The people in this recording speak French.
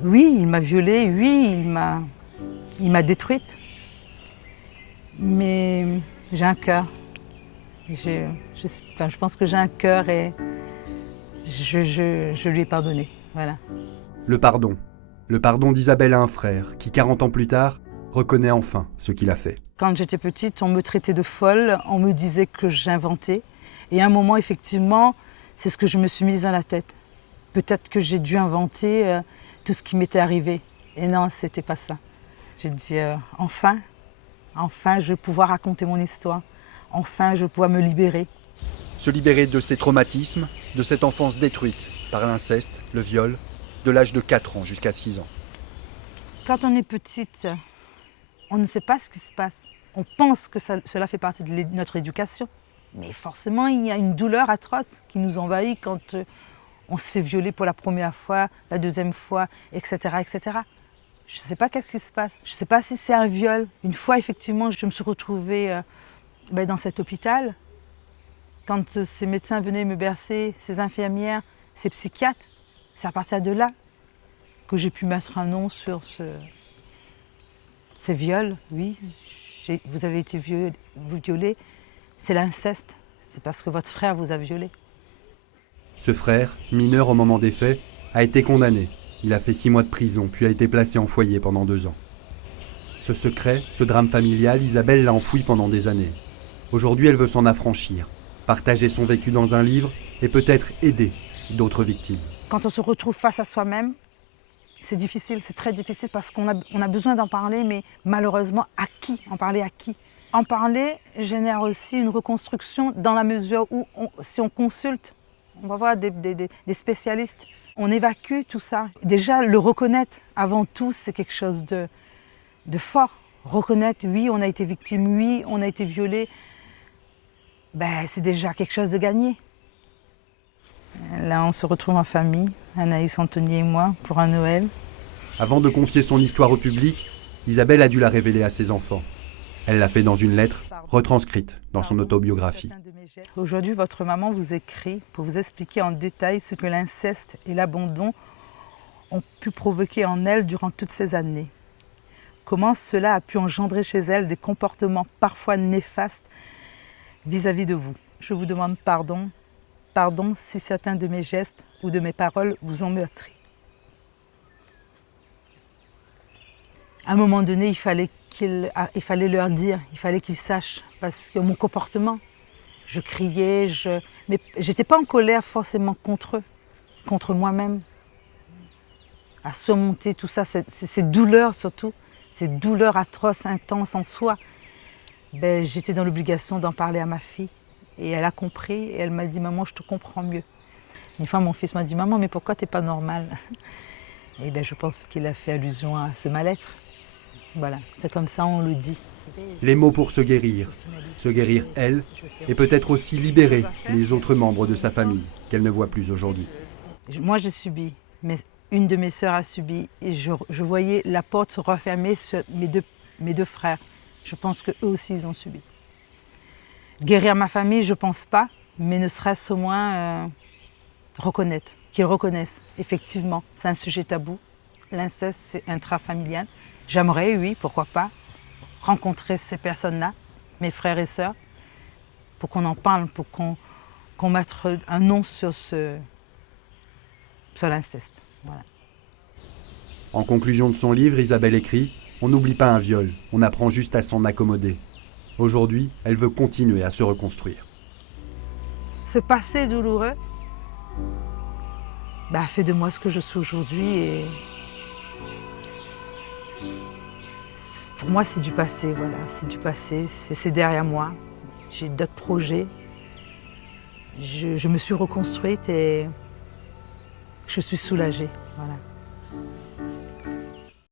Oui, il m'a violée, oui, il m'a détruite. Mais j'ai un cœur. Je pense que j'ai un cœur et je lui ai pardonné. Voilà. Le pardon. Le pardon d'Isabelle à un frère qui, 40 ans plus tard, reconnaît enfin ce qu'il a fait. Quand j'étais petite, on me traitait de folle, on me disait que j'inventais. Et à un moment, effectivement, c'est ce que je me suis mise dans la tête. Peut-être que j'ai dû inventer tout ce qui m'était arrivé. Et non, c'était pas ça. J'ai dit, enfin, je vais pouvoir raconter mon histoire. Enfin, je vais pouvoir me libérer. Se libérer de ses traumatismes, de cette enfance détruite par l'inceste, le viol, de l'âge de 4 ans jusqu'à 6 ans. Quand on est petite, on ne sait pas ce qui se passe. On pense que cela fait partie de notre éducation. Mais forcément, il y a une douleur atroce qui nous envahit quand on se fait violer pour la première fois, la deuxième fois, etc. etc. Je ne sais pas qu'est-ce qui se passe. Je ne sais pas si c'est un viol. Une fois, effectivement, je me suis retrouvée dans cet hôpital. Quand ces médecins venaient me bercer, ces infirmières, ces psychiatres, c'est à partir de là que j'ai pu mettre un nom sur ces viols. Oui, vous avez été violé, c'est l'inceste. C'est parce que votre frère vous a violé. Ce frère, mineur au moment des faits, a été condamné. Il a fait 6 mois de prison, puis a été placé en foyer pendant 2 ans. Ce secret, ce drame familial, Isabelle l'a enfoui pendant des années. Aujourd'hui, elle veut s'en affranchir, partager son vécu dans un livre et peut-être aider d'autres victimes. Quand on se retrouve face à soi-même, c'est difficile, c'est très difficile parce qu'on a besoin d'en parler, mais malheureusement, à qui? En parler à qui? En parler génère aussi une reconstruction dans la mesure où, si on consulte, on va voir des spécialistes, on évacue tout ça. Déjà, le reconnaître avant tout, c'est quelque chose de fort. Reconnaître, oui, on a été victime, oui, on a été violé, c'est déjà quelque chose de gagné. Là, on se retrouve en famille, Anaïs, Anthony et moi, pour un Noël. Avant de confier son histoire au public, Isabelle a dû la révéler à ses enfants. Elle l'a fait dans une lettre, retranscrite dans son autobiographie. Aujourd'hui, votre maman vous écrit pour vous expliquer en détail ce que l'inceste et l'abandon ont pu provoquer en elle durant toutes ces années. Comment cela a pu engendrer chez elle des comportements parfois néfastes vis-à-vis de vous. Je vous demande pardon. Pardon si certains de mes gestes ou de mes paroles vous ont meurtri. À un moment donné, il fallait leur dire, il fallait qu'ils sachent, parce que mon comportement, je criais, mais je n'étais pas en colère forcément contre eux, contre moi-même. À surmonter tout ça, ces douleurs surtout, ces douleurs atroces, intenses en soi, j'étais dans l'obligation d'en parler à ma fille. Et elle a compris, et elle m'a dit « Maman, je te comprends mieux ». Une fois, mon fils m'a dit « Maman, mais pourquoi tu n'es pas normale ?» Et je pense qu'il a fait allusion à ce mal-être. Voilà, c'est comme ça, on le dit. Les mots pour se guérir elle, et peut-être aussi libérer les autres membres de sa famille qu'elle ne voit plus aujourd'hui. Moi, j'ai subi, mais une de mes sœurs a subi, et je voyais la porte se refermer sur mes deux frères. Je pense qu'eux aussi, ils ont subi. Guérir ma famille, je ne pense pas, mais ne serait-ce au moins reconnaître, qu'ils reconnaissent. Effectivement, c'est un sujet tabou. L'inceste, c'est intrafamilial. J'aimerais, oui, pourquoi pas, rencontrer ces personnes-là, mes frères et sœurs, pour qu'on en parle, pour qu'on mette un nom sur l'inceste. Voilà. En conclusion de son livre, Isabelle écrit « On n'oublie pas un viol, on apprend juste à s'en accommoder ». Aujourd'hui, elle veut continuer à se reconstruire. Ce passé douloureux fait de moi ce que je suis aujourd'hui. Et pour moi, c'est du passé, voilà. C'est du passé, c'est derrière moi. J'ai d'autres projets. Je me suis reconstruite et je suis soulagée, voilà.